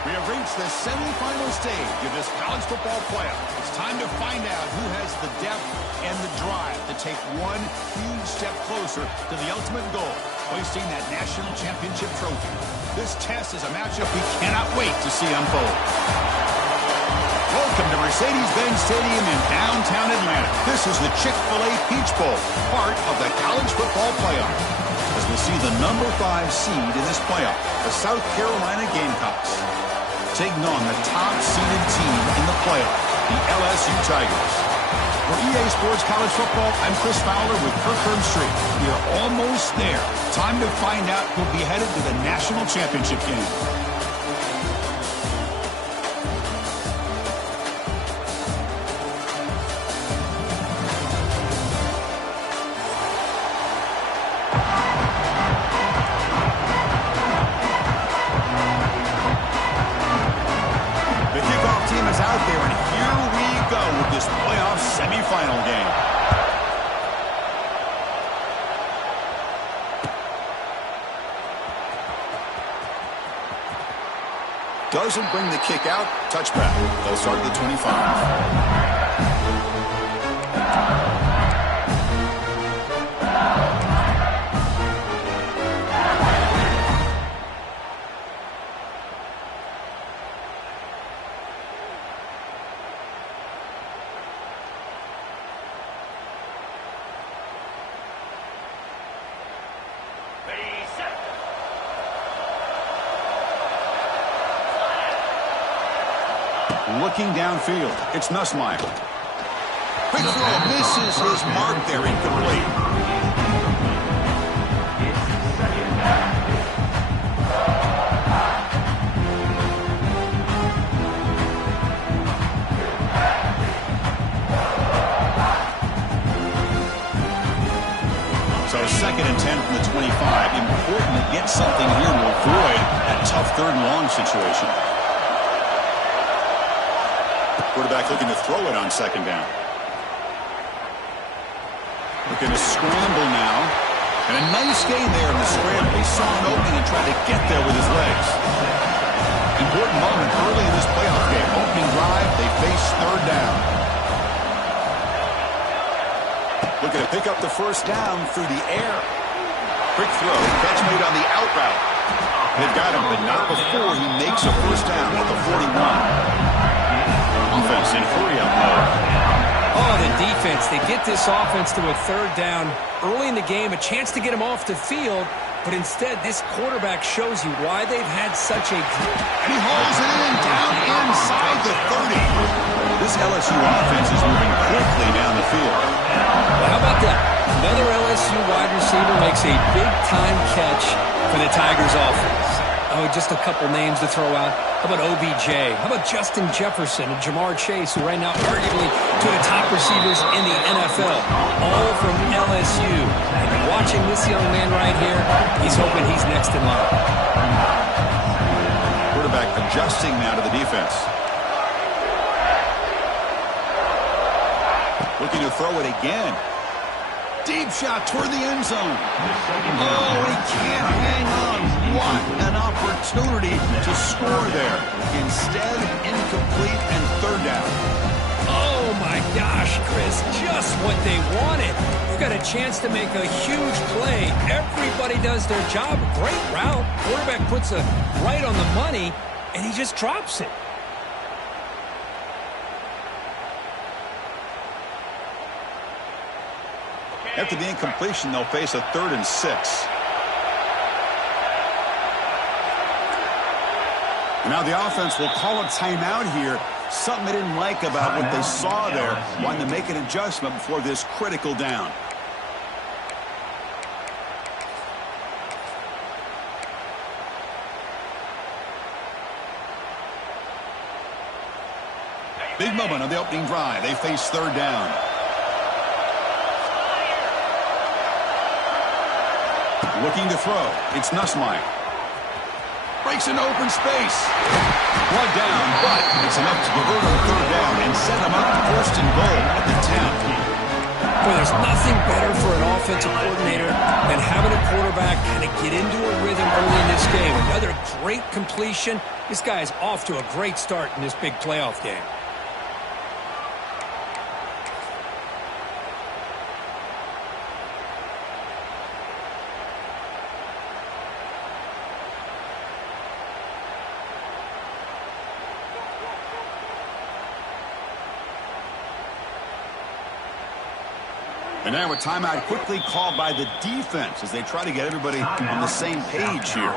We have reached the semifinal stage of this college football playoff. It's time to find out who has the depth and the drive to take one huge step closer to the ultimate goal, hoisting that national championship trophy. This test is a matchup we cannot wait to see unfold. Welcome to Mercedes-Benz Stadium in downtown Atlanta. This is the Chick-fil-A Peach Bowl, part of the college football playoff. As we see the number 5 seed in this playoff, the South Carolina Gamecocks, taking on the top-seeded team in the playoff, the LSU Tigers. For EA Sports College Football, I'm Chris Fowler with Kirkland Street. We are almost there. Time to find out who'll be headed to the national championship game. Semifinal game. Doesn't bring the kick out. Touchback. They'll start at the 25. Looking downfield, it's Nussmeier. Quick throw, misses his mark there, incomplete. So 2nd and 10 from the 25. Important to get something here to avoid that tough 3rd and long situation. Quarterback looking to throw it on 2nd down. Looking to scramble now. And a nice gain there in the scramble. He saw an opening and tried to get there with his legs. Important moment early in this playoff game. Opening drive, they face 3rd down. Looking to pick up the 1st down through the air. Quick throw. Catch made on the out route. They've got him, but not before he makes a 1st down at the 41. Offense in hurry-up mode. Oh, the defense. They get this offense to a 3rd down early in the game, a chance to get him off the field, but instead this quarterback shows you why they've had such a... And he hauls it in down inside the 30. This LSU offense is moving quickly down the field. Well, how about that? Another LSU wide receiver makes a big-time catch for the Tigers offense. Oh, just a couple names to throw out. How about OBJ? How about Justin Jefferson and Jamar Chase, who right now arguably two of the top receivers in the NFL, all from LSU. And watching this young man right here, he's hoping he's next in line. Quarterback adjusting now to the defense. Looking to throw it again. Deep shot toward the end zone. Oh, he can't hang on. What an opportunity to score there. Instead, incomplete and 3rd down. Oh, my gosh, Chris, just what they wanted. You've got a chance to make a huge play. Everybody does their job. Great route. Quarterback puts it right on the money, and he just drops it. After the incompletion, they'll face a 3rd and 6. Now the offense will call a timeout here. Something they didn't like about what they saw there. Wanting to make an adjustment before this critical down. Big moment on the opening drive. They face 3rd down. Looking to throw. It's Nussmeier. Breaks into open space. One down, but it's enough to convert on 3rd down and set him up 1st and goal at the 10. Boy, there's nothing better for an offensive coordinator than having a quarterback kind of get into a rhythm early in this game. Another great completion. This guy is off to a great start in this big playoff game. And now a timeout quickly called by the defense as they try to get everybody on the same page here.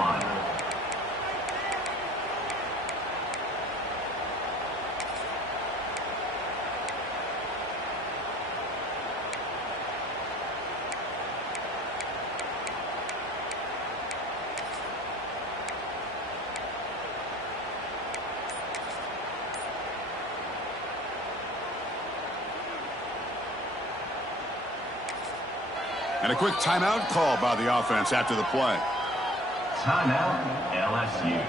And a quick timeout call by the offense after the play. Timeout, LSU.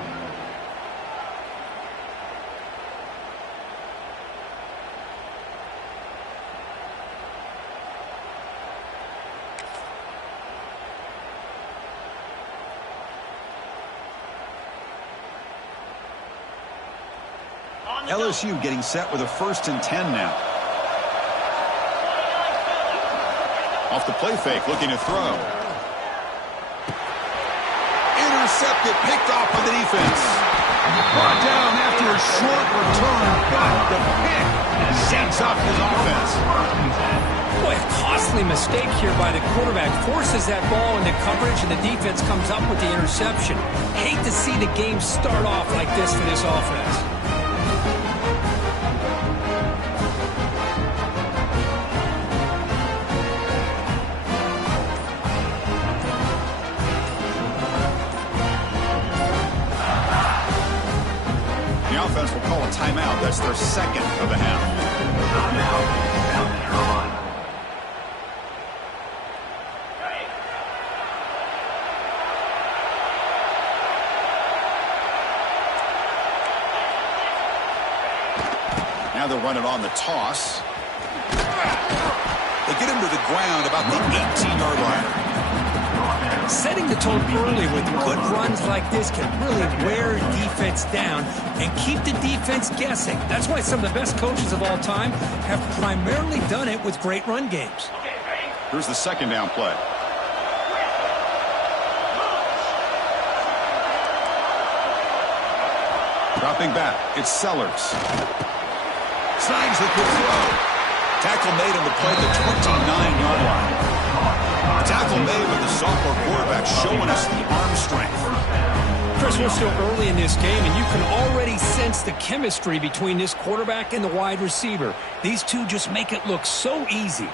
LSU getting set with a 1st and 10 now. Off the play fake, looking to throw. Intercepted, picked off by the defense. Brought down after a short return, but the pick sets up his offense. Boy, a costly mistake here by the quarterback. Forces that ball into coverage, and the defense comes up with the interception. Hate to see the game start off like this for this offense. Will call a timeout. That's their 2nd of the half. Now they'll run it on the toss. They get him to the ground about the 18-yard line. Setting the tone early with good runs like this can really wear defense down and keep the defense guessing. That's why some of the best coaches of all time have primarily done it with great run games. Here's the 2nd down play. Dropping back, it's Sellers. Signs the good throw. Tackle made on the play, the 29-yard line. Tackle made with the sophomore quarterback showing us the arm strength. Chris, we're still early in this game, and you can already sense the chemistry between this quarterback and the wide receiver. These two just make it look so easy.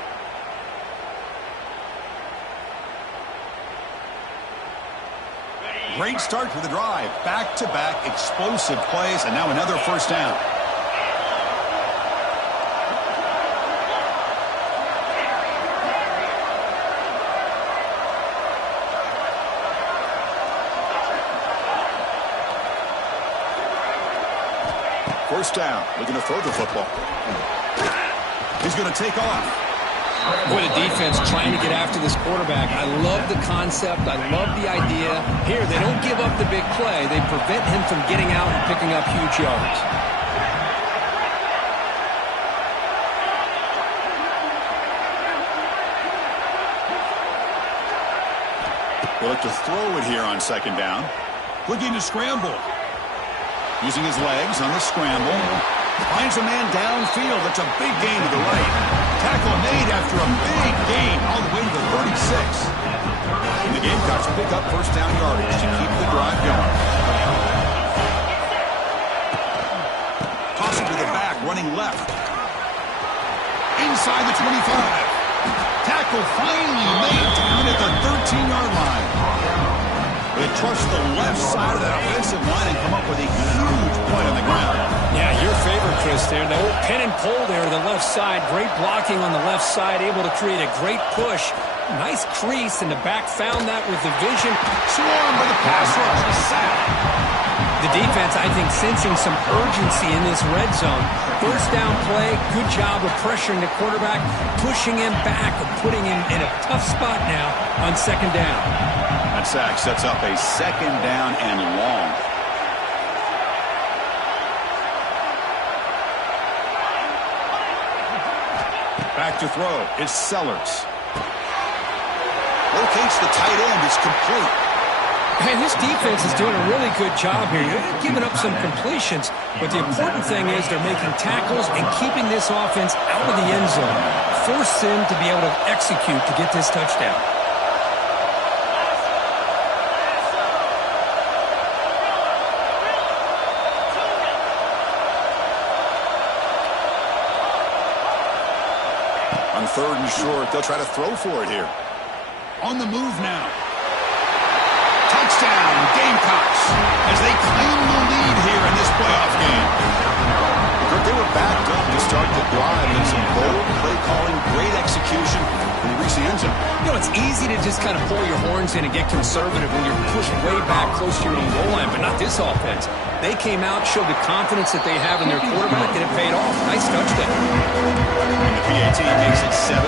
Great start to the drive. Back-to-back explosive plays, and now another 1st down. First down, looking to throw the football. He's going to take off. Boy, the defense trying to get after this quarterback. I love the concept. I love the idea. Here, they don't give up the big play. They prevent him from getting out and picking up huge yards. They look to throw it here on 2nd down. Looking to scramble. Using his legs on the scramble. Finds a man downfield. That's a big gain to the right. Tackle made after a big gain all the way to the 36. And the Gamecocks pick up 1st down yardage to keep the drive going. Toss it to the back, running left. Inside the 25. Tackle finally made down at the 13-yard line. They trust the left side of that offensive line and come up with a huge play on the ground. Yeah, your favorite, Chris, there. The old pin and pull there to the left side. Great blocking on the left side, able to create a great push. Nice crease, and the back found that with the vision. Swarmed by the pass rush. A sack. The defense, I think, sensing some urgency in this red zone. First down play, good job of pressuring the quarterback, pushing him back, and putting him in a tough spot now on second down. That sack sets up a second down and long. Back to throw. It's Sellers. Locates the tight end. It's complete. And this defense is doing a really good job here. They're giving up some completions, but the important thing is they're making tackles and keeping this offense out of the end zone. Force them to be able to execute to get this touchdown. On third and short, they'll try to throw for it here. On the move now. Touchdown, Gamecocks, as they claim the lead here in this playoff game. They were backed up to start the drive, and some bold play calling, great execution, and they reach the end zone. You know, it's easy to just kind of pull your horns in and get conservative when you're pushed way back close to your own goal line, but not this offense. They came out, showed the confidence that they have in their quarterback, and it paid off. Nice touchdown. And the PAT makes it 7-0.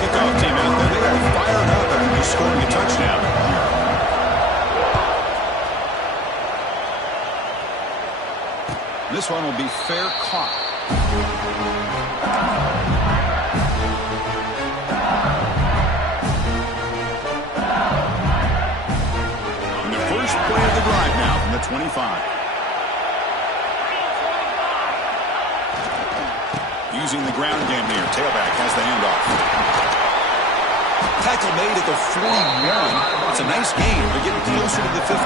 Kickoff team out there, they are fired up after just scoring a touchdown. This one will be fair caught. And the first play of the drive now from the 25. Using the ground game here. Tailback has the handoff. Tackle made at the 41. It's a nice game. They're getting closer to the 50.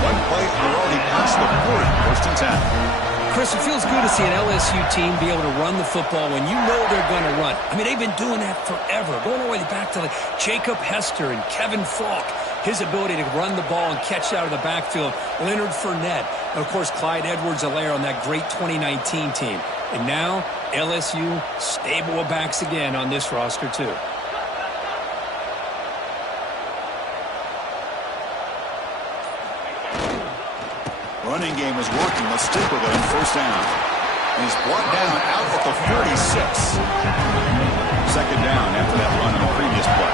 One play, they're already past the 40. First and 10. Chris, it feels good to see an LSU team be able to run the football when you know they're going to run. I mean, they've been doing that forever. Going all the way back to like Jacob Hester and Kevin Falk. His ability to run the ball and catch out of the backfield. Leonard Fournette. And, of course, Clyde Edwards-Helaire on that great 2019 team. And now, LSU stable of backs again on this roster, too. Running game is working. Let's stick with it on first down. And he's brought down out at the 46. Second down after that run on the previous play.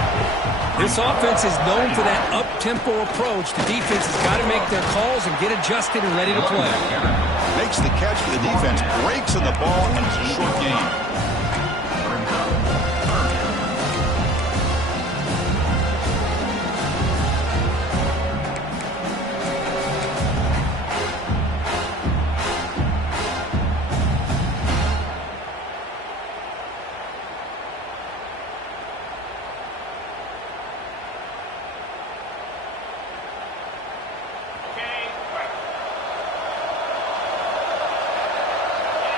This offense is known for that up-tempo approach. The defense has got to make their calls and get adjusted and ready to play. Makes the catch for the defense, breaks on the ball, and it's a short game.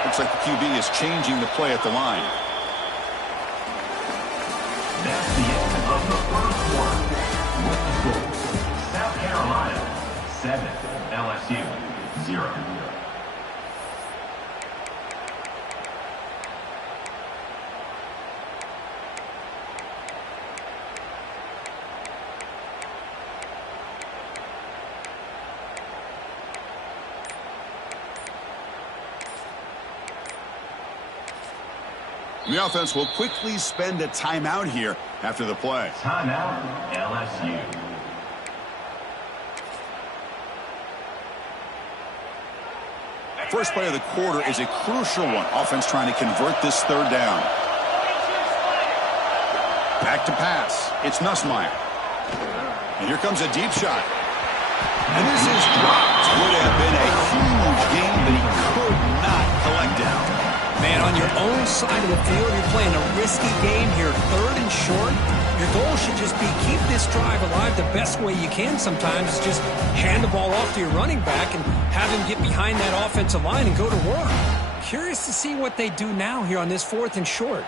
Looks like the QB is changing the play at the line. That's the end of the first quarter. With the score, South Carolina 7, LSU 0. The offense will quickly spend a timeout here after the play. Timeout, LSU. First play of the quarter is a crucial one. Offense trying to convert this third down. Back to pass. It's Nussmeier. And here comes a deep shot. And this is dropped. Would have been a huge game, but he could not collect down. Man, on your own side of the field, you're playing a risky game here, third and short. Your goal should just be keep this drive alive the best way you can sometimes. Is just hand the ball off to your running back and have him get behind that offensive line and go to work. Curious to see what they do now here on this fourth and short.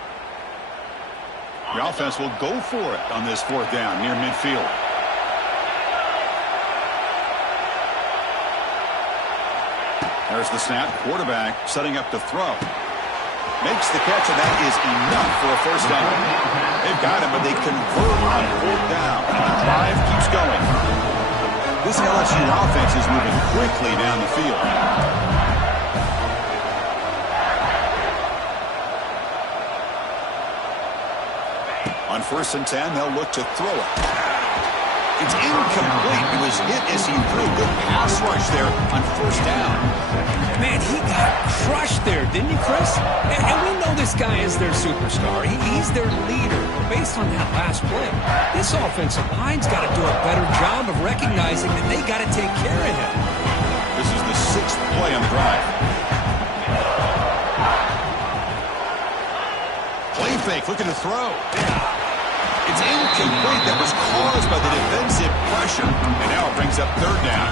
The offense will go for it on this fourth down near midfield. There's the snap. Quarterback setting up to throw. Makes the catch, and that is enough for a first down. They've got him, but they convert on fourth down, and the drive keeps going. This LSU offense is moving quickly down the field. On 1st and 10, they'll look to throw it. It's incomplete. It was hit as he threw. Good pass rush there on 1st down. Man, he got crushed there, didn't he, Chris? And we know this guy is their superstar. He's their leader. But based on that last play, this offensive line's got to do a better job of recognizing that they got to take care of him. This is the 6th play on the drive. Play fake, looking to throw. It's incomplete. That was caused by the defensive pressure. And now it brings up 3rd down.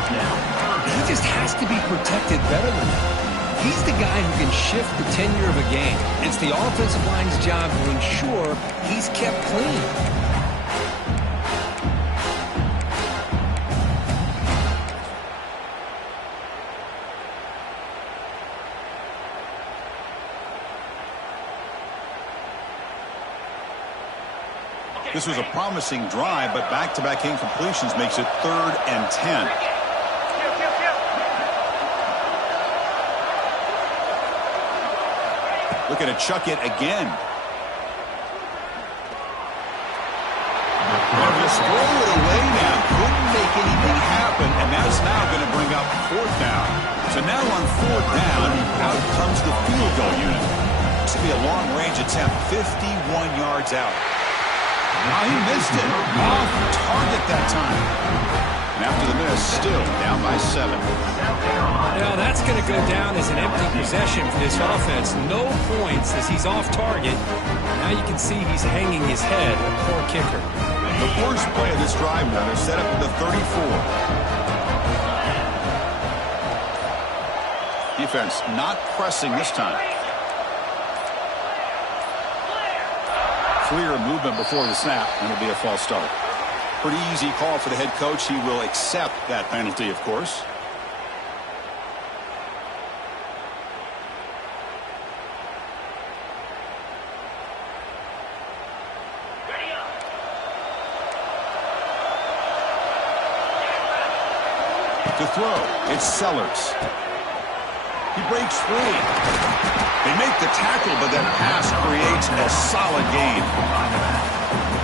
He just has to be protected better than that. He's the guy who can shift the tenure of a game. It's the offensive line's job to ensure he's kept clean. This was a promising drive, but back-to-back incompletions makes it 3rd and 10. Looking to chuck it again. And just throw it away now. Couldn't make anything happen, and that's now going to bring up 4th down. So now on 4th down, out comes the field goal unit. This will be a long-range attempt, 51 yards out. Now he missed it. Off target that time. And after the miss, still down by 7. Now that's going to go down as an empty possession for this offense. No points as he's off target. Now you can see he's hanging his head. A poor kicker. The first play of this drive now, they're set up at the 34. Defense not pressing this time. Clear movement before the snap, and it'll be a false start. Pretty easy call for the head coach. He will accept that penalty, of course. To throw, it's Sellers. He breaks free. They make the tackle, but that pass creates a solid gain.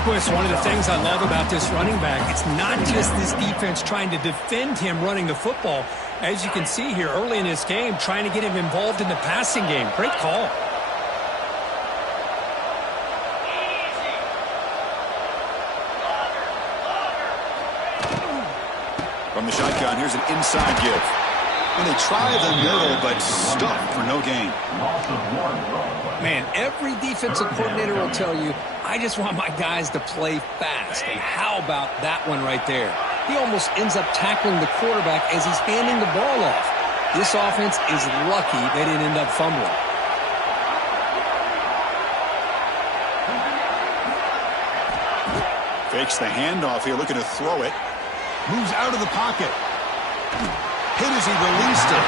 Chris, one of the things I love about this running back, it's not just this defense trying to defend him running the football. As you can see here early in this game, trying to get him involved in the passing game. Great call. From the shotgun, here's an inside give. And they try the middle, but stuck for no gain. Man, every defensive coordinator will tell you, I just want my guys to play fast. And how about that one right there? He almost ends up tackling the quarterback as he's handing the ball off. This offense is lucky they didn't end up fumbling. Fakes the handoff here, looking to throw it. Moves out of the pocket. Hit as he released it.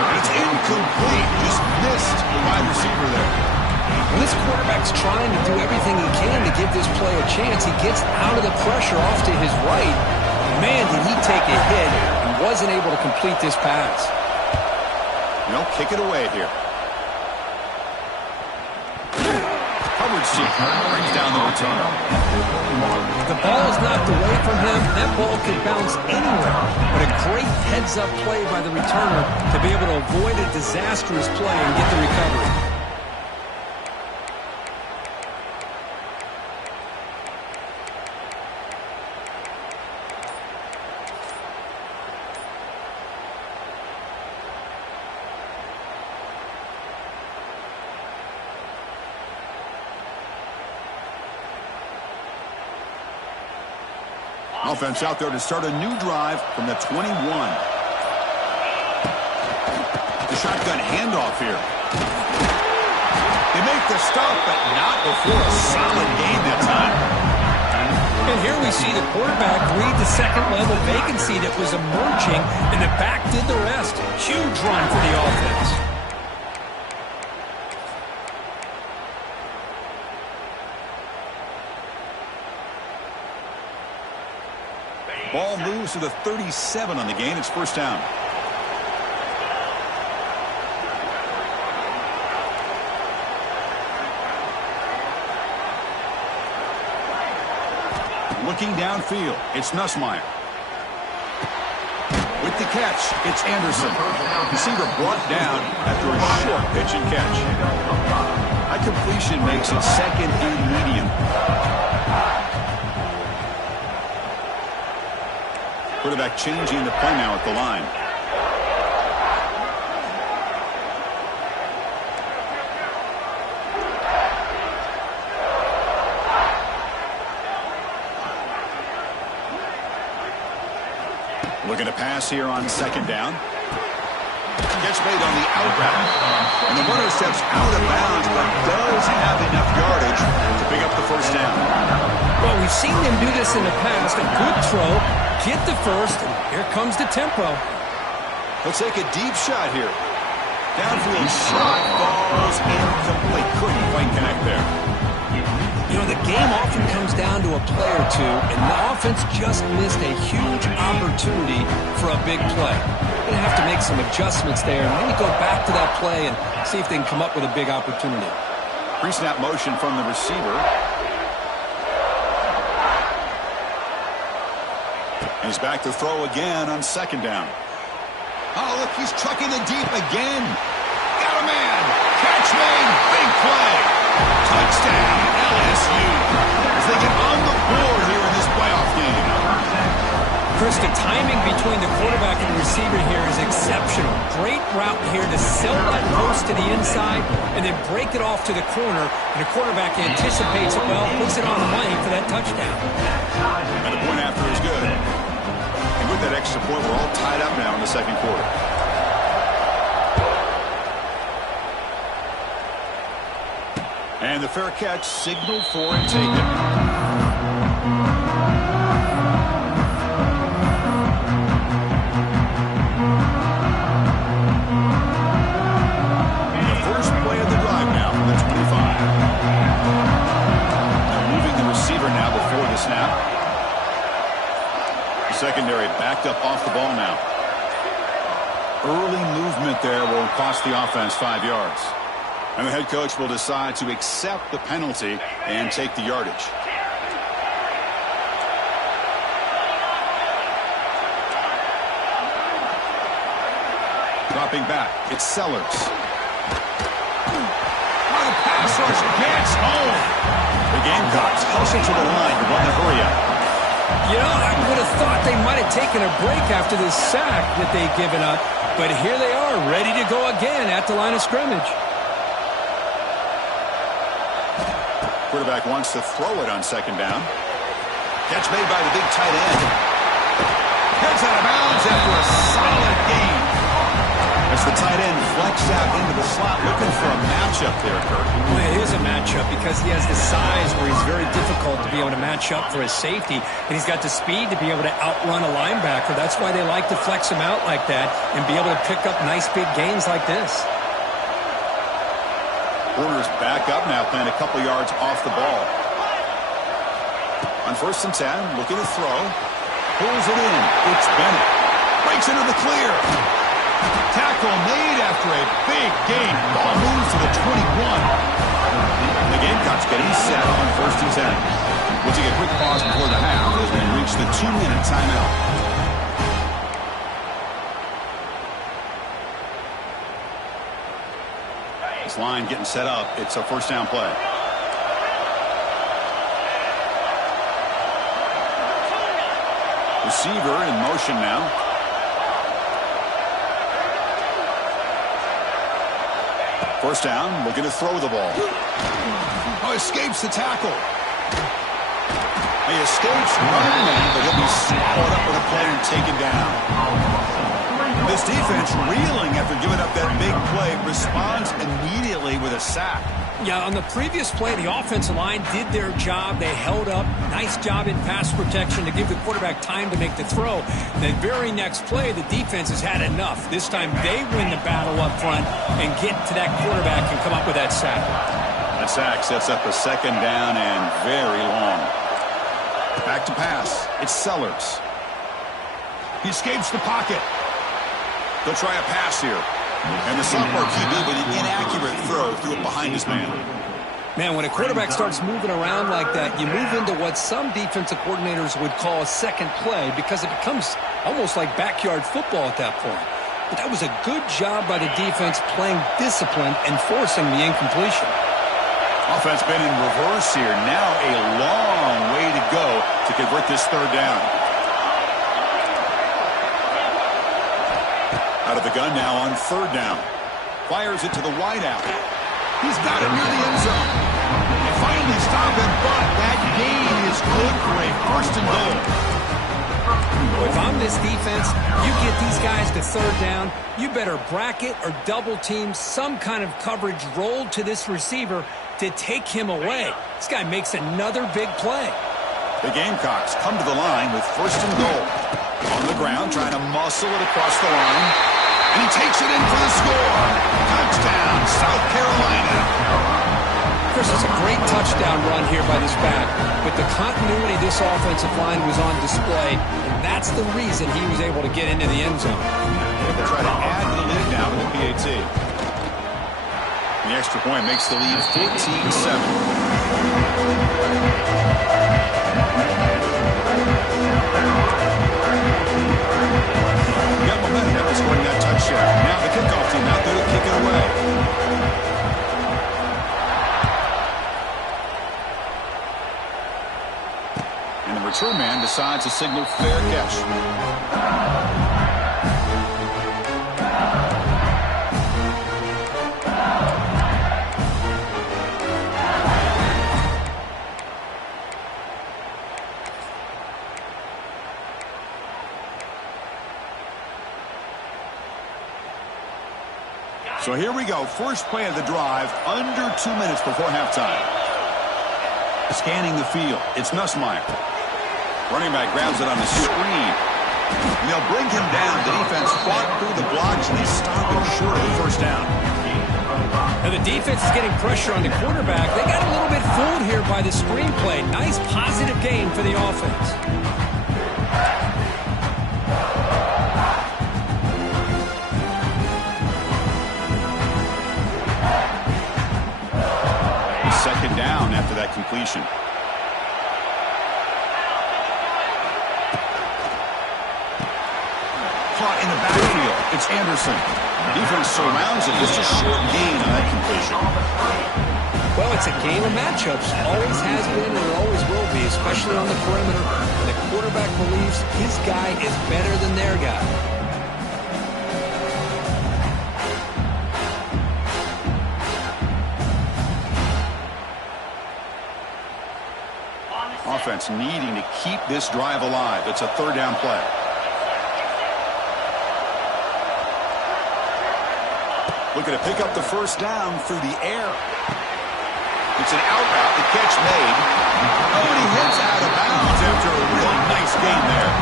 And it's incomplete. Just missed the wide receiver there. Well, this quarterback's trying to do everything he can to give this play a chance. He gets out of the pressure off to his right. Man, did he take a hit and wasn't able to complete this pass. Kick it away here. Coverage seeker brings down the return. If the ball is knocked away from him, that ball could bounce anywhere. But a great heads-up play by the returner to be able to avoid a disastrous play and get the recovery. Offense out there to start a new drive from the 21. The shotgun handoff here. They make the stop, but not before a solid gain that time. And here we see the quarterback read the second-level vacancy that was emerging, and the back did the rest. Huge run for the offense. Ball moves moves to the 37 on the gain. It's first down. Looking downfield, it's Nussmeier. With the catch, it's Anderson. Receiver brought down after a short pitch and catch. High completion makes it second and medium. Quarterback changing the play now at the line. Looking to pass here on second down. Catch made on the out route. And the runner steps out of bounds, but does have enough yardage to pick up the first down. Well, we've seen them do this in the past. A good throw, get the first, and here comes the tempo. He'll take a deep shot here. Downfield shot falls incomplete. Couldn't quite connect there. You know, the game often comes down to a play or two, and the offense just missed a huge opportunity for a big play. They're going to have to make some adjustments there and maybe go back to that play and see if they can come up with a big opportunity. Pre-snap motion from the receiver. He's back to throw again on second down. Oh, look, he's trucking it deep again. Got a man. Catch made. Big play. Touchdown, LSU. As they get on the board here in this playoff game. Chris, the timing between the quarterback and the receiver here is exceptional. Great route here to sell that post to the inside and then break it off to the corner. And the quarterback anticipates it well, puts it on the money for that touchdown. And the point after is good. And with that extra point, we're all tied up now in the second quarter. And the fair catch signaled for and taken. The first play of the drive now from the 25. Now moving the receiver now before the snap. The secondary backed up off the ball now. Early movement there will cost the offense 5 yards. And the head coach will decide to accept the penalty and take the yardage. Dropping back, it's Sellers. Oh, the pass rush gets home. The Gamecocks hustle to the line to run the hurry up. You know, I would have thought they might have taken a break after this sack that they'd given up. But here they are, ready to go again at the line of scrimmage. Quarterback wants to throw it on second down. Catch made by the big tight end. Heads out of bounds after a solid gain. As the tight end flexed out into the slot, looking for a matchup there, Kirk. Well, it is a matchup because he has the size where he's very difficult to be able to match up for his safety, and he's got the speed to be able to outrun a linebacker. That's why they like to flex him out like that and be able to pick up nice big gains like this. Corners back up now, playing a couple yards off the ball. On 1st and 10, looking to throw. Pulls it in. It's Bennett. Breaks into the clear. Tackle made after a big gain. Ball moves to the 21. The Gamecocks getting set on 1st and 10. We'll take a quick pause before the half as we reach the 2-minute timeout. This line getting set up. It's a first down play. Receiver in motion now. First down, looking to throw the ball. Oh, escapes the tackle. He escapes running man, but he'll be swallowed up with a play and taken down. This defense reeling after giving up that big play, responds immediately with a sack. Yeah, on the previous play, the offensive line did their job. They held up. Nice job in pass protection to give the quarterback time to make the throw. The very next play, the defense has had enough. This time they win the battle up front and get to that quarterback and come up with that sack. That sack sets up a second down and very long. Back to pass. It's Sellers. He escapes the pocket. They'll try a pass here. And the sophomore QB with an inaccurate throw threw it behind his man. Man, when a quarterback starts moving around like that, you move into what some defensive coordinators would call a second play because it becomes almost like backyard football at that point. But that was a good job by the defense playing discipline and forcing the incompletion. Offense been in reverse here. Now a long way to go to convert this third down. Out of the gun now on third down. Fires it to the wideout. He's got it near the end zone. They finally stop him, but that gain is good for a first and goal. If I'm this defense, you get these guys to third down, you better bracket or double team some kind of coverage rolled to this receiver to take him away. This guy makes another big play. The Gamecocks come to the line with first and goal. On the ground, trying to muscle it across the line. And he takes it in for the score. Touchdown, South Carolina. Chris, it's a great touchdown run here by this back. But the continuity of this offensive line was on display, and that's the reason he was able to get into the end zone. They'll try to add to the lead now to the PAT. The extra point makes the lead 14-7. Got momentum after scoring that touchdown. Now the kickoff team out there to kick it away. And the return man decides to signal fair catch. So here we go. First play of the drive, under 2 minutes before halftime. Scanning the field. It's Nussmeier. Running back grabs it on the screen. And they'll bring him down. The defense fought through the blocks, and they stopped him short of the first down. Now the defense is getting pressure on the quarterback. They got a little bit fooled here by the screenplay. Nice positive gain for the offense. Second down after that completion. Caught in the backfield. It's Anderson. Defense surrounds him. Just a short gain on that completion. Well, it's a game of matchups. Always has been and it always will be, especially on the perimeter. The quarterback believes his guy is better than their guy. Offense needing to keep this drive alive. It's a third down play. Looking to pick up the first down through the air. It's an out route. The catch made. Oh, and he hits out of bounds after a really nice gain there.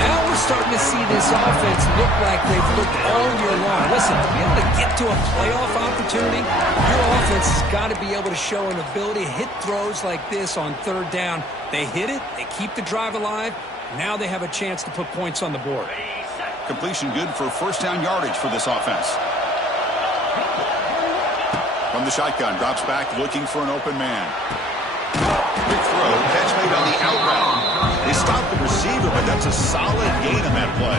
Now we're starting to see this offense look like they've looked all year long. Listen, to be able to get to a playoff opportunity, your offense has got to be able to show an ability to hit throws like this on third down. They hit it, they keep the drive alive. Now they have a chance to put points on the board. Completion good for first down yardage for this offense. From the shotgun, drops back looking for an open man. Quick throw, catch made on the out route. They stopped the receiver, but that's a solid gain on that play.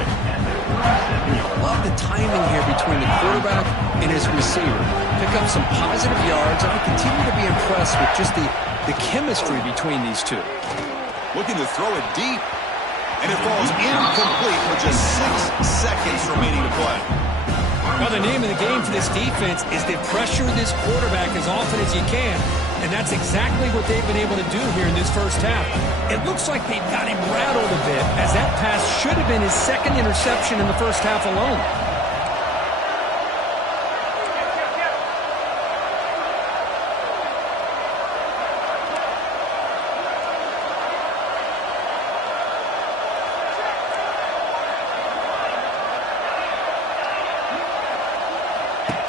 Love the timing here between the quarterback and his receiver. Pick up some positive yards, and I continue to be impressed with just the chemistry between these two. Looking to throw it deep, and it falls incomplete with just 6 seconds remaining to play. Well, the name of the game for this defense is to pressure this quarterback as often as you can, and that's exactly what they've been able to do here in this first half. It looks like they've got him rattled a bit, as that pass should have been his second interception in the first half alone.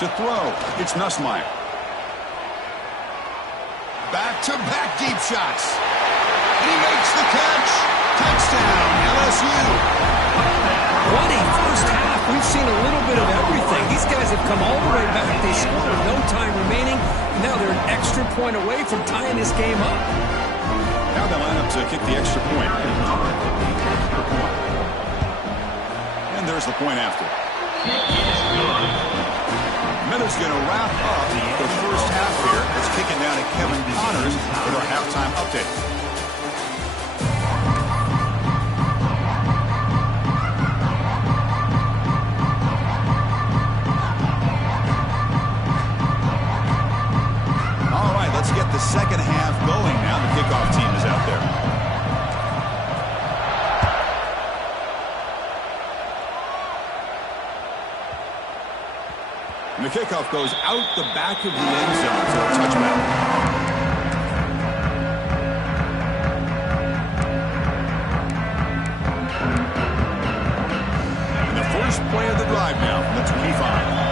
To throw, it's Nussmeier. Back-to-back deep shots. And he makes the catch. Touchdown, LSU. a first half. We've seen a little bit of everything. These guys have come all the way back. They scored with no time remaining. Now they're an extra point away from tying this game up. Now they line up to kick the extra point. And there's the point after. Minutes going to wrap up the first half here. Let's kick it down to Kevin Connors with our halftime update. Get the second half going now. The kickoff team is out there. And the kickoff goes out the back of the end zone for a touchback. And the first play of the drive now from the 25.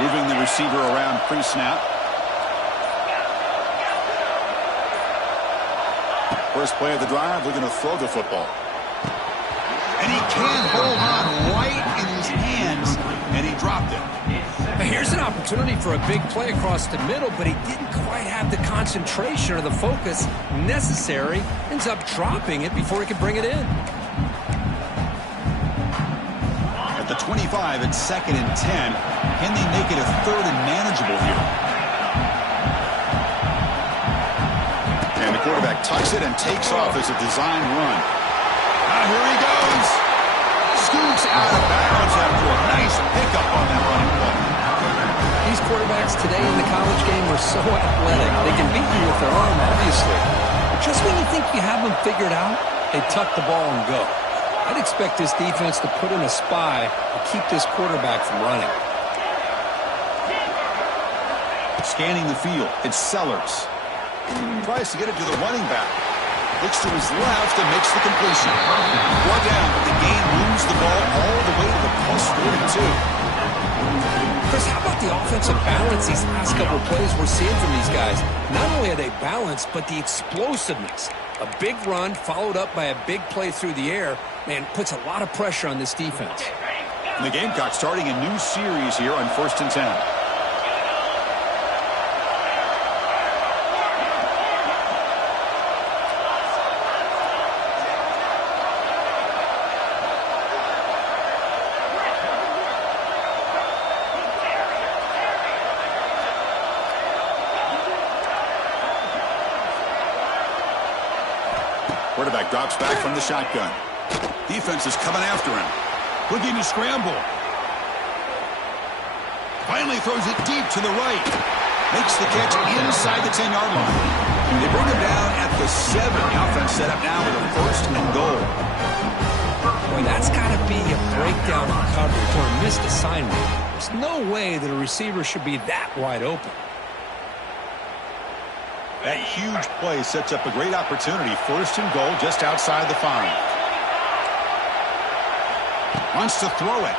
Moving the receiver around pre-snap. First play of the drive, we're going to throw the football. And he can't hold on right in his hands, and he dropped it. Here's an opportunity for a big play across the middle, but he didn't quite have the concentration or the focus necessary. Ends up dropping it before he could bring it in. At the 25, it's 2nd and 10. Can they make it a 3rd and manageable here? And the quarterback tucks it and takes off as a design run. Now here he goes. Scoots out of bounds after a nice pickup on that running play. These quarterbacks today in the college game are so athletic. They can beat you with their arm, obviously. But just when you think you have them figured out, they tuck the ball and go. I'd expect this defense to put in a spy to keep this quarterback from running. Scanning the field, it's Sellers. Tries to get it to the running back. Looks to his left and makes the completion. Brought down, but the game moves the ball all the way to the +42. Chris, how about the offensive balance these last couple of plays we're seeing from these guys? Not only are they balanced, but the explosiveness. A big run followed up by a big play through the air, man, puts a lot of pressure on this defense. And the Gamecocks starting a new series here on 1st and 10. Quarterback drops back from the shotgun. Defense is coming after him. Looking to scramble. Finally throws it deep to the right. Makes the catch inside the 10-yard line. They bring him down at the 7. The offense set up now with a 1st and goal. Boy, that's got to be a breakdown in coverage or a missed assignment. There's no way that a receiver should be that wide open. That huge play sets up a great opportunity. 1st and goal just outside the 5. Wants to throw it.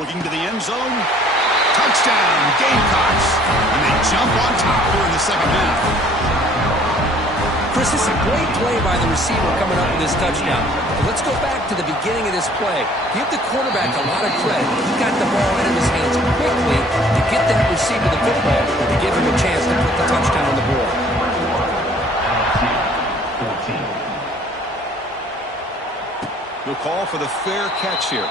Looking to the end zone. Touchdown, Gamecocks. And they jump on top here in the second half. Chris, this is a great play by the receiver coming up with this touchdown. But let's go back to the beginning of this play. Give the quarterback a lot of credit. He got the ball out of his hands quickly to get that receiver the football to give him a chance to put the touchdown on the board. We'll call for the fair catch here.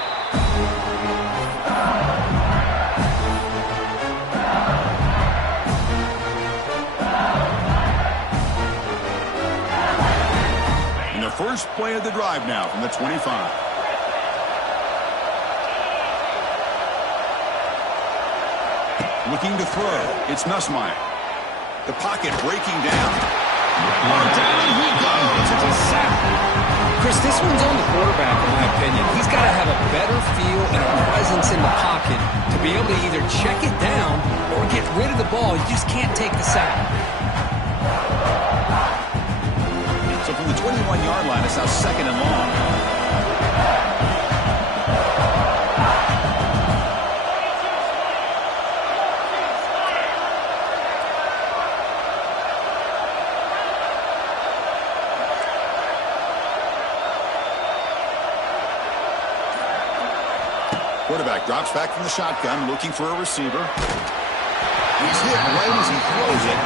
And the first play of the drive now from the 25. Looking to throw. It's Nussmeier. The pocket breaking down. Oh, down he goes. It's a sack. Chris, this one's on the quarterback, in my opinion. He's got to have a better feel and a presence in the pocket to be able to either check it down or get rid of the ball. You just can't take the sack. So from the 21-yard line, it's now 2nd and long. Quarterback drops back from the shotgun, looking for a receiver. He's hit right as he throws it.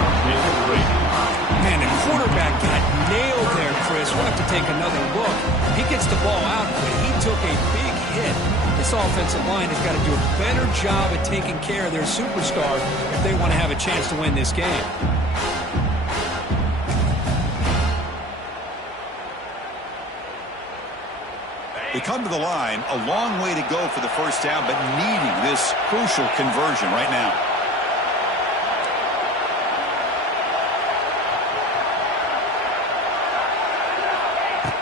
Man, the quarterback got nailed there, Chris. We'll have to take another look. He gets the ball out, but he took a big hit. This offensive line has got to do a better job at taking care of their superstar if they want to have a chance to win this game. They come to the line, a long way to go for the first down, but needing this crucial conversion right now.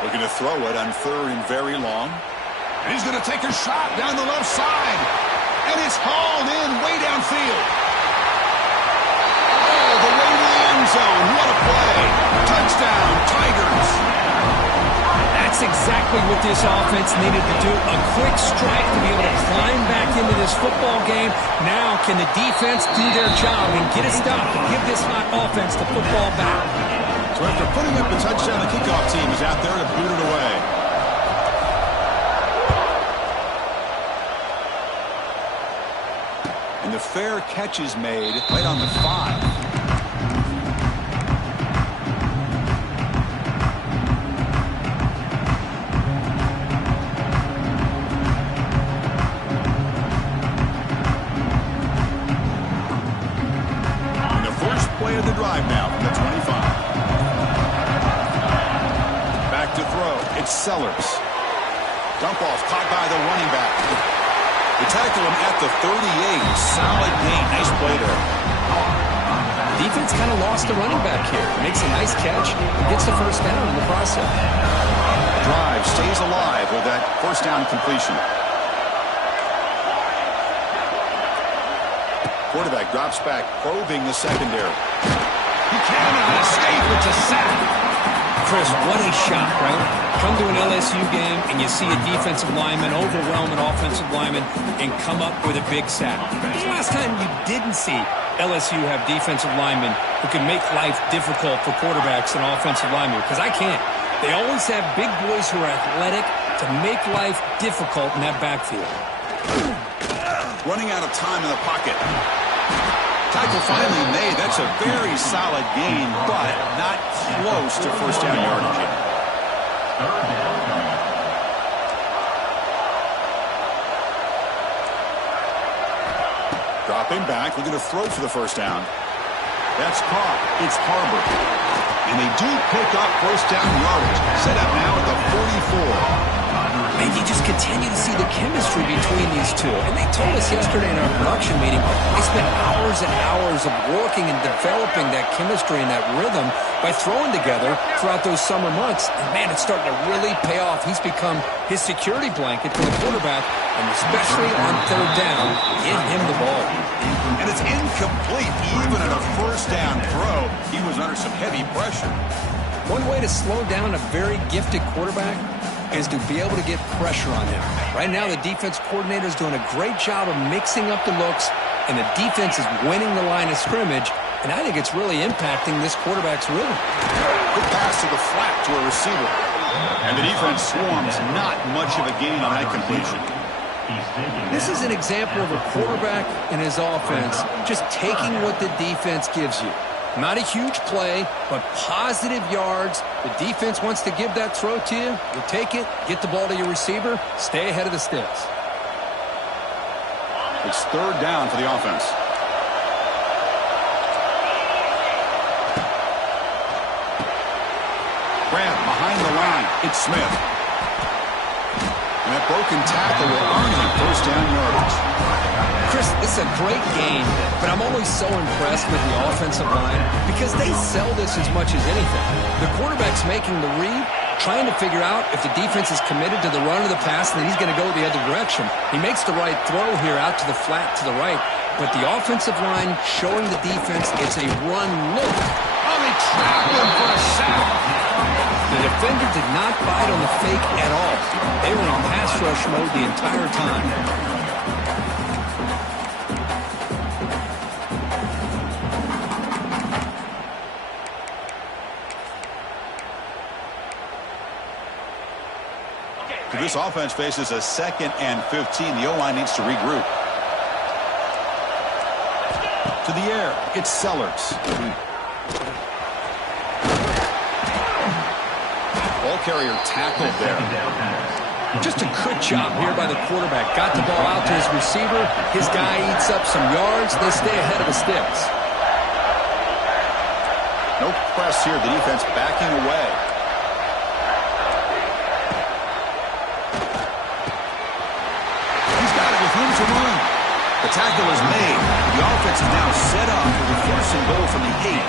Looking to throw it on 3rd and very long. And he's going to take a shot down the left side. And it's hauled in way downfield. Oh, the way to the end zone. What a play. Touchdown, Tigers. That's exactly what this offense needed to do. A quick strike to be able to climb back into this football game. Now can the defense do their job and get a stop and give this hot offense the football back? So after putting up a touchdown, the kickoff team is out there to boot it away. And the fair catch is made right on the 5. Of the drive now from the 25. Back to throw. It's Sellers. Dump off caught by the running back. They tackle him at the 38. Solid gain. Nice play there. Defense kind of lost the running back here. Makes a nice catch. Gets the first down in the process. Drive stays alive with that first down completion. Quarterback drops back, probing the secondary. He cannot escape. It's a sack. Chris, what a shot, right? Come to an LSU game and you see a defensive lineman overwhelm an offensive lineman and come up with a big sack. When's the last time you didn't see LSU have defensive linemen who can make life difficult for quarterbacks and offensive linemen? Because I can't. They always have big boys who are athletic to make life difficult in that backfield. Running out of time in the pocket. Tackle finally made. That's a very solid gain, but not close to first down yardage yet. Dropping back, looking to throw for the first down. That's caught. It's Harbor. And they do pick up first down yardage. Set up now at the 44. And you just continue to see the chemistry between these two. And they told us yesterday in our production meeting, they spent hours and hours of working and developing that chemistry and that rhythm by throwing together throughout those summer months. And man, it's starting to really pay off. He's become his security blanket for the quarterback, and especially on 3rd down, get him the ball. And it's incomplete. Even at a first down throw, he was under some heavy pressure. One way to slow down a very gifted quarterback is to be able to get pressure on him. Right now, the defense coordinator is doing a great job of mixing up the looks, and the defense is winning the line of scrimmage, and I think it's really impacting this quarterback's rhythm. Good pass to the flat to a receiver. And the defense swarms. Not much of a gain on that completion. This is an example of a quarterback and his offense just taking what the defense gives you. Not a huge play, but positive yards. The defense wants to give that throw to you. You take it, get the ball to your receiver, stay ahead of the sticks. It's 3rd down for the offense. Grab behind the line. It's Smith. And that broken tackle will earn him first down yardage. Chris, this is a great game, but I'm always so impressed with the offensive line because they sell this as much as anything. The quarterback's making the read, trying to figure out if the defense is committed to the run or the pass, and then he's going to go the other direction. He makes the right throw here out to the flat to the right, but the offensive line showing the defense it's a run look. Oh, they trapped him for a sack. The defender did not bite on the fake at all. They were in pass rush mode the entire time. This offense faces a 2nd and 15. The O-line needs to regroup. To the air, it's Sellers. Ball carrier tackled there. Just a good job here by the quarterback. Got the ball out to his receiver. His guy eats up some yards. They stay ahead of the sticks. No press here. The defense backing away. He's got it with room to run. The tackle is made. The offense is now set up with a 1st and goal from the 8.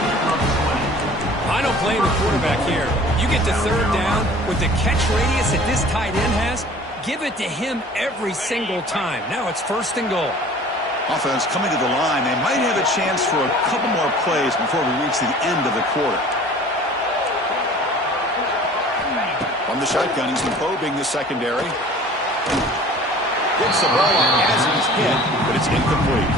I don't blame the quarterback here. You get to 3rd down with the catch radius that this tight end has. Give it to him every single time. Now it's 1st and goal. Offense coming to the line. They might have a chance for a couple more plays before we reach the end of the quarter. From the shotgun, he's probing the secondary. Gets the ball on as he's hit, but it's incomplete.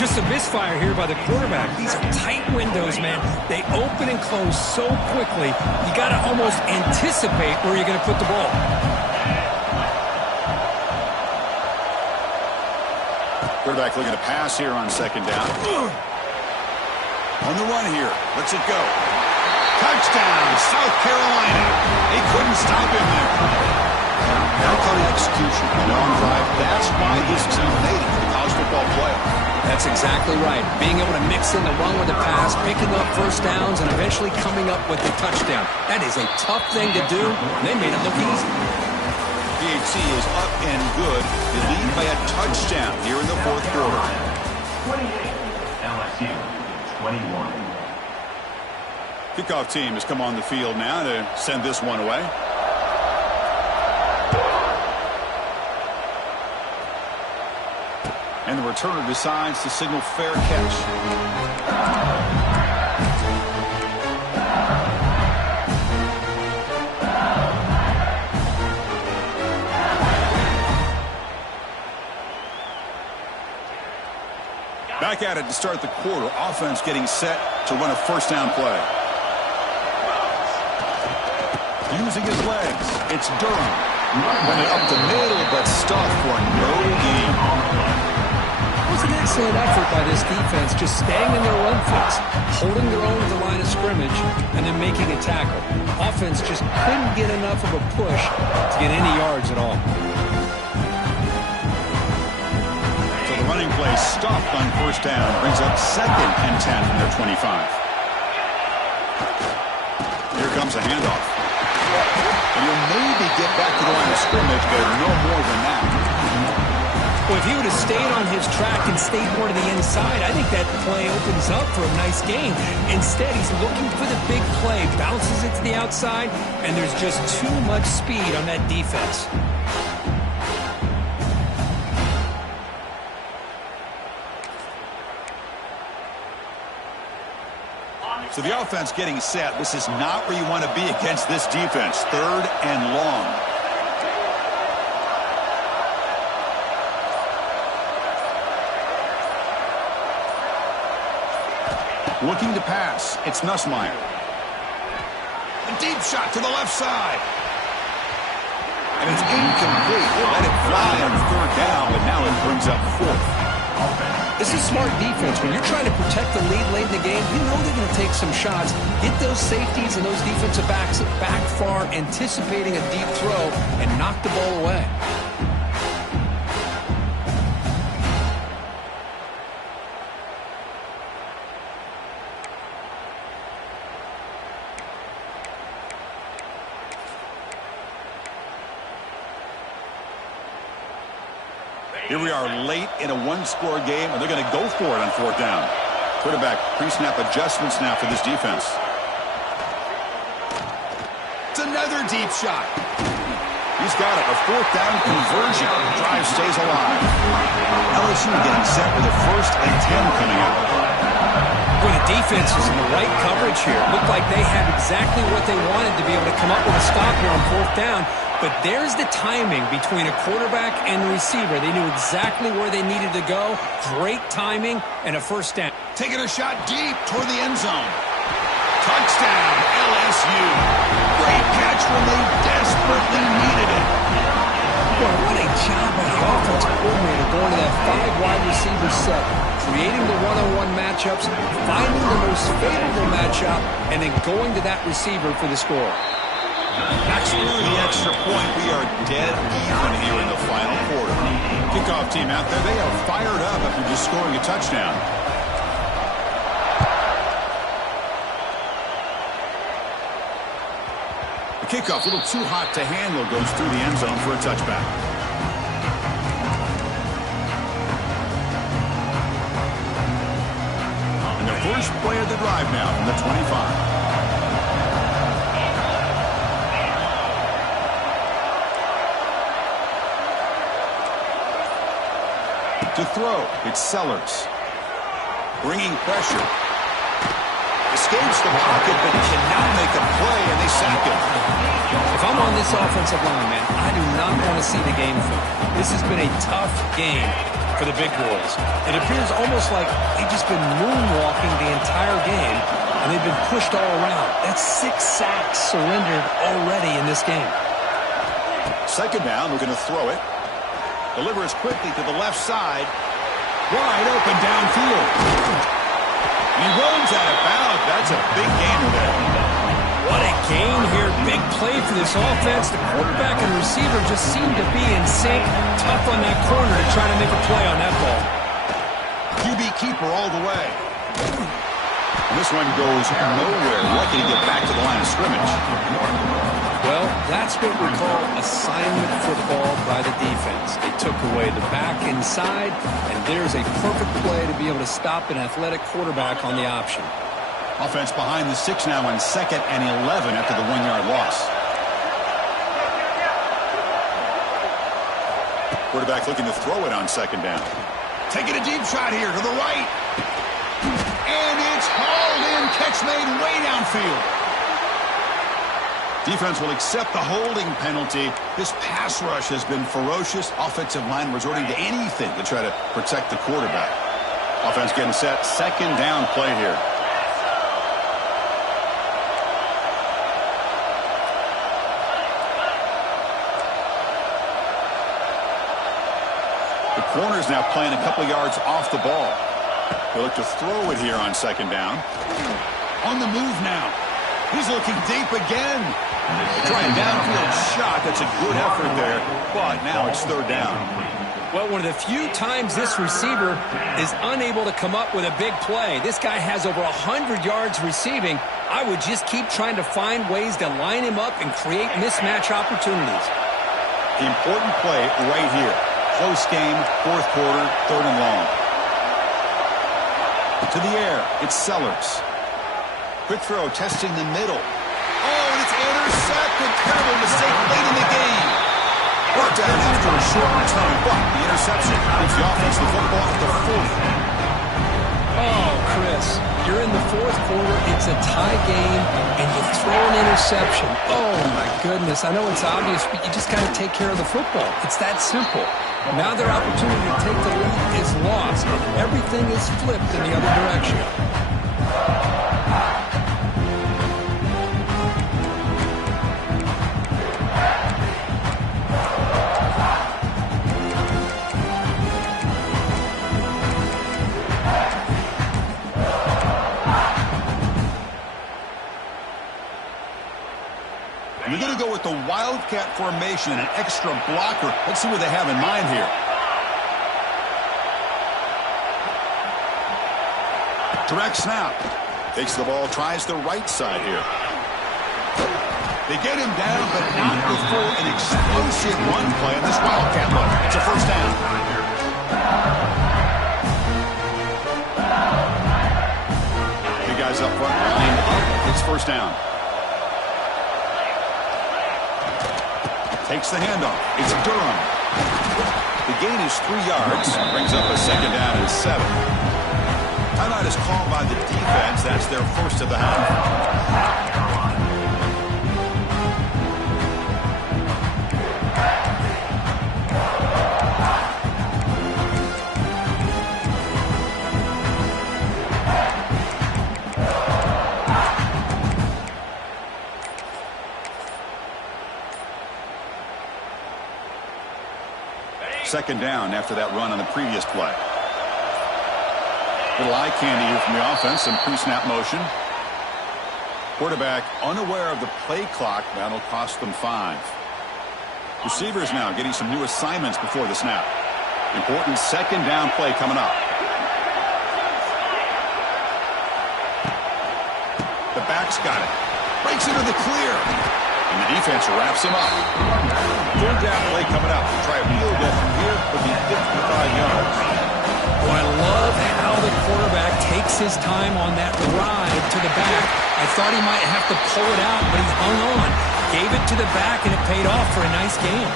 Just a misfire here by the quarterback. These are tight windows, man. They open and close so quickly. You got to almost anticipate where you're going to put the ball. Quarterback looking to pass here on 2nd down. On the run here. Lets it go. Touchdown, South Carolina. They couldn't stop him there. Now execution. A long drive. That's why this team made it to the college football playoff. That's exactly right. Being able to mix in the run with the pass, picking up 1st downs, and eventually coming up with the touchdown. That is a tough thing to do. They made it look easy. PHC is up and good. They lead by a touchdown here in the 4th quarter. 28, LSU, 21. Kickoff team has come on the field now to send this one away. And the returner decides to signal fair catch. Back at it to start the quarter. Offense getting set to run a 1st down play. Using his legs. It's Durham. Running up the middle, but stopped for no gain. It was an excellent effort by this defense, just staying in their run fits, holding their own at the line of scrimmage, and then making a tackle. Offense just couldn't get enough of a push to get any yards at all. So the running play stopped on 1st down. Brings up 2nd and 10 from their 25. Here comes a handoff. And he'll maybe get back to the line of scrimmage, but no more than that. Well, if he would have stayed on his track and stayed more to the inside, I think that play opens up for a nice gain. Instead, he's looking for the big play, bounces it to the outside, and there's just too much speed on that defense. So the offense getting set. This is not where you want to be against this defense. 3rd and long. Looking to pass. It's Nussmeier. A deep shot to the left side. And it's incomplete. They let it fly on 3rd down, but now it brings up 4th. This is smart defense. When you're trying to protect the lead late in the game, you know they're going to take some shots. Get those safeties and those defensive backs back far, anticipating a deep throw, and knock the ball away. Here we are late in a 1-score game, and they're going to go for it on 4th down. Quarterback pre-snap adjustments now for this defense. It's another deep shot. He's got it. A 4th down conversion. Drive stays alive. LSU getting set with a 1st and 10 coming up. Well, the defense is in the right coverage here. Looked like they had exactly what they wanted to be able to come up with a stop here on 4th down. But there's the timing between a quarterback and the receiver. They knew exactly where they needed to go. Great timing and a 1st down. Taking a shot deep toward the end zone. Touchdown, LSU. Great catch when they desperately needed it. 5 wide receiver set, creating the one-on-one matchups, finding the most favorable matchup, and then going to that receiver for the score. Backs through the extra point. We are dead even here in the final quarter. Kickoff team out there, they are fired up after just scoring a touchdown. The kickoff, a little too hot to handle, goes through the end zone for a touchback. And the first play of the drive now from the 25. To throw, it's Sellers. Bringing pressure. Escapes the pocket, but cannot make a play, and they sack him. If I'm on this offensive line, man, I do not want to see the game film. This has been a tough game for the big boys. It appears almost like they've just been moonwalking the entire game, and they've been pushed all around. That's 6 sacks surrendered already in this game. Second down, we're going to throw it. Delivers quickly to the left side. Wide open downfield. He runs out of bounds. That's a big gainer there. What a gain here. Big play for this offense. The quarterback and receiver just seem to be in sync. Tough on that corner to try to make a play on that ball. QB keeper all the way. And this one goes nowhere. Lucky to get back to the line of scrimmage. Well, that's what we call assignment football by the defense. They took away the back inside, and there's a perfect play to be able to stop an athletic quarterback on the option. Offense behind the 6 now on 2nd and 11 after the 1-yard loss. Quarterback looking to throw it on 2nd down. Taking a deep shot here to the right. And it's hauled in. Catch made way downfield. Defense will accept the holding penalty. This pass rush has been ferocious. Offensive line resorting to anything to try to protect the quarterback. Offense getting set. 2nd down play here. The corner's now playing a couple yards off the ball. They look to throw it here on 2nd down. On the move now. He's looking deep again. They try a downfield shot. That's a good effort there, but now it's 3rd down. Well, one of the few times this receiver is unable to come up with a big play. This guy has over 100 yards receiving. I would just keep trying to find ways to line him up and create mismatch opportunities. The important play right here. Close game, 4th quarter, 3rd and long. To the air, it's Sellers. Quick throw, testing the middle. Oh, and it's intercepted. Terrible mistake late in the game. Brought down after a short return, but the interception gives the offense the football at the 40. Oh, Chris, you're in the 4th quarter. It's a tie game, and you throw an interception. Oh, my goodness. I know it's obvious, but you just got to take care of the football. It's that simple. Now their opportunity to take the lead is lost, and everything is flipped in the other direction. We're going to go with the Wildcat formation and an extra blocker. Let's see what they have in mind here. Direct snap. Takes the ball, tries the right side here. They get him down, but not before an explosive run play on this Wildcat look. It's a 1st down. Big guys up front, lined up. It's 1st down. Takes the handoff. It's Durham. The gain is 3 yards. Brings up a 2nd down and 7. Timeout is called by the defense. That's their 1st of the half. Second down after that run on the previous play. Little eye candy here from the offense. Some pre-snap motion. Quarterback unaware of the play clock. That'll cost them 5. Receivers now getting some new assignments before the snap. Important second down play coming up. The back's got it. Breaks into the clear. And the defense wraps him up. Third down play coming up. Try a field goal from here. Could be 55 yards. Well, I love how the quarterback takes his time on that ride to the back. I thought he might have to pull it out, but he hung on. Gave it to the back, and it paid off for a nice gain.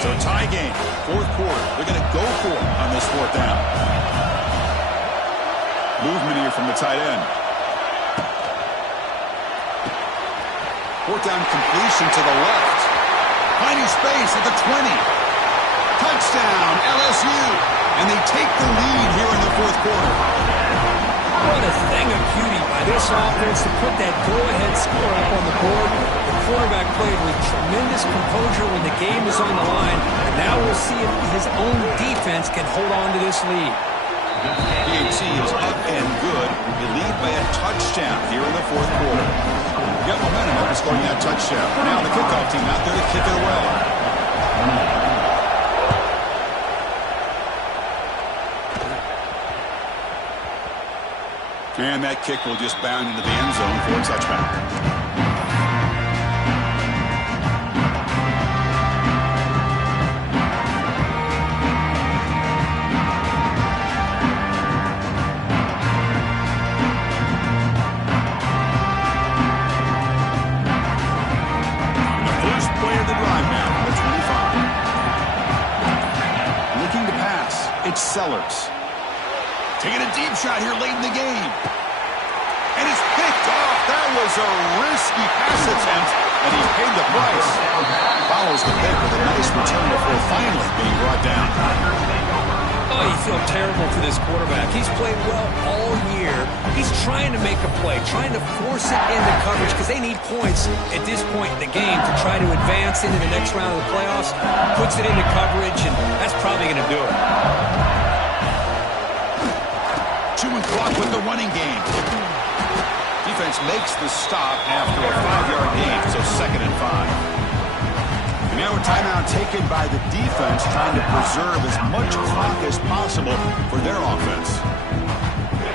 So tie game, fourth quarter. They're going to go for it on this fourth down. Movement here from the tight end. Fourth down completion to the left. Finding space at the 20. Touchdown, LSU. And they take the lead here in the fourth quarter. What a thing of beauty by this offense to put that go-ahead score up on the board. The quarterback played with tremendous composure when the game was on the line. And now we'll see if his own defense can hold on to this lead. PAT is up and good. They lead by a touchdown here in the fourth quarter. You got momentum after scoring that touchdown. Now the kickoff team out there to kick it away. And that kick will just bound into the end zone for a touchback. Sellers. Taking a deep shot here late in the game. And it's picked off. That was a risky pass attempt, and he paid the price. Follows the pick with a nice return before finally being brought down. Oh, you feel terrible for this quarterback. He's played well all year. He's trying to make a play, trying to force it into coverage because they need points at this point in the game to try to advance into the next round of the playoffs. Puts it into coverage, and that's probably going to do it. Chewing clock with the running game. Defense makes the stop after a 5-yard gain, so 2nd and 5. And now a timeout taken by the defense, trying to preserve as much clock as possible for their offense.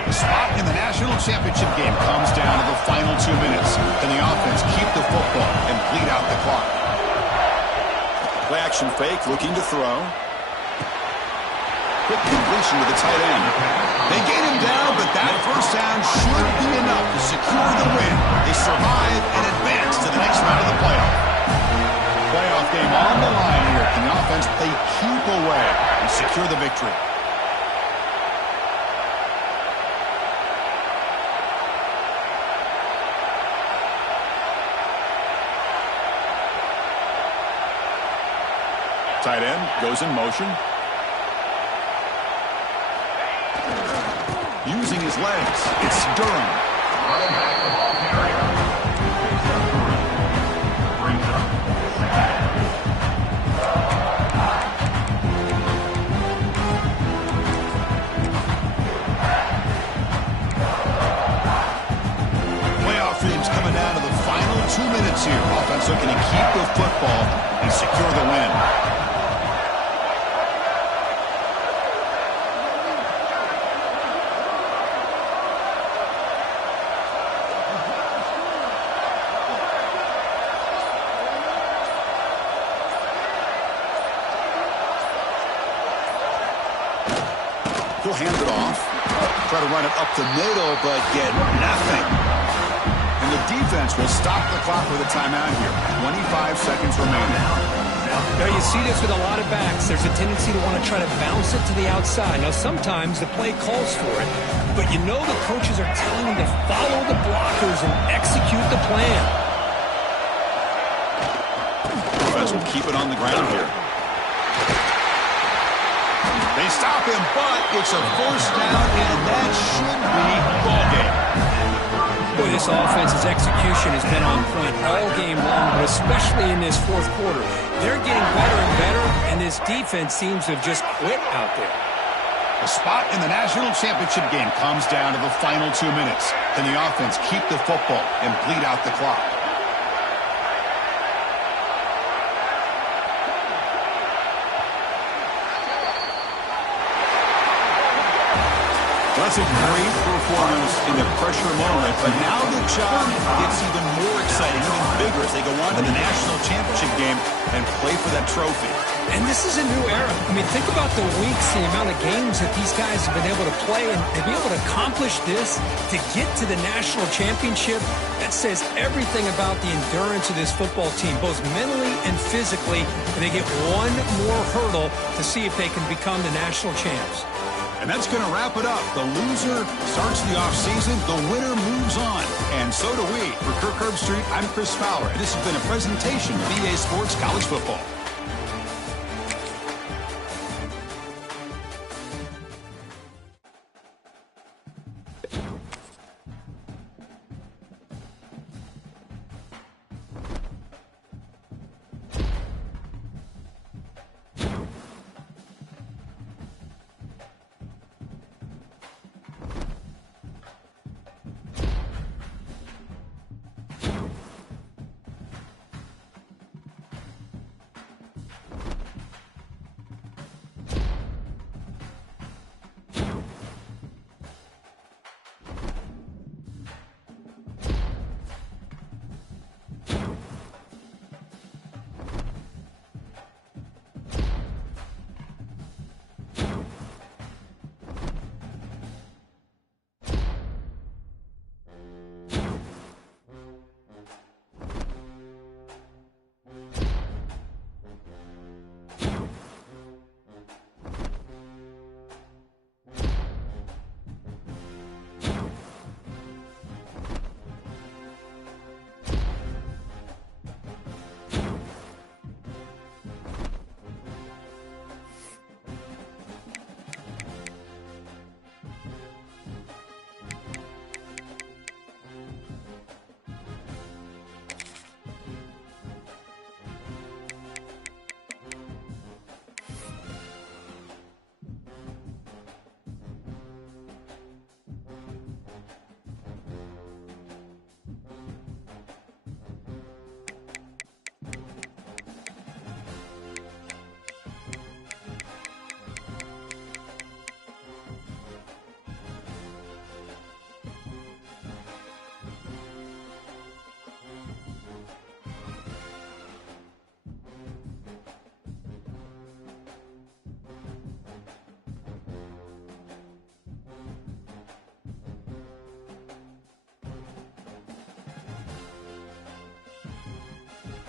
The spot in the national championship game comes down to the final 2 minutes. Can the offense keep the football and bleed out the clock? Play action fake, looking to throw. Quick completion to the tight end. They gain him down, but that first down should be enough to secure the win. They survive and advance to the next round of the playoff. Playoff game on the line here. Can the offense play keep away and secure the victory? Tight end goes in motion. Using his legs, it's Durham. Running back the ball carrier. Brings up 2. Playoff dreams coming down to the final 2 minutes here. Offense looking to keep the football and secure the win. He'll hand it off. Try to run it up the middle, but get nothing. And the defense will stop the clock with a timeout here. 25 seconds remaining. Now you see this with a lot of backs. There's a tendency to want to try to bounce it to the outside. Now sometimes the play calls for it, but you know the coaches are telling them to follow the blockers and execute the plan. Defense will keep it on the ground here. They stop him, but it's a first down, and that should be ball game. this offense's execution has been on point all game long, but especially in this fourth quarter. They're getting better and better, and this defense seems to have just quit out there. A spot in the national championship game comes down to the final 2 minutes. Can the offense keep the football and bleed out the clock? That's a great performance in the pressure moment, but now the job gets even more exciting, even bigger as they go on to the national championship game and play for that trophy. And this is a new era. I mean, think about the weeks, the amount of games that these guys have been able to play, and to be able to accomplish this, to get to the national championship, that says everything about the endurance of this football team, both mentally and physically, and they get one more hurdle to see if they can become the national champs. And that's going to wrap it up. The loser starts the offseason. The winner moves on. And so do we. For Kirk Herbstreit, I'm Chris Fowler. And this has been a presentation of EA Sports College Football.